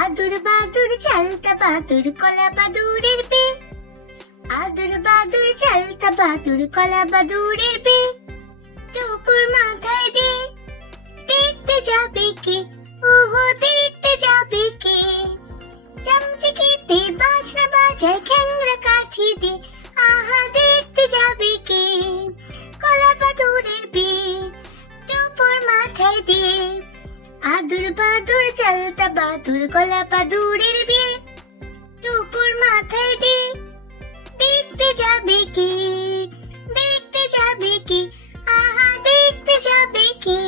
আদুর বাদুর চালতা বাদুর কলা বাদুরের বে, আদুর বাদুর চালতা বাদুর কলা বাদুরের বে, টুকুর মাথায় দিয়ে দেখতে যাবে কে, ওহো দেখতে যাবে কে, চামচিকিতে বাজনা বাজায় খ্যাংরা কাঠি দিয়ে, আহা দেখতে যাবে কে, কলা বাদুরের বে, টুকুর মাথায় দিয়ে, আদুর বাদুর চালতা বাদুর কলা বাদুরের বিয়ে, টুকুর মাথায় দিয়ে দেখতে যাবে কে, দেখতে যাবে কে, আহা দেখতে যাবে কে।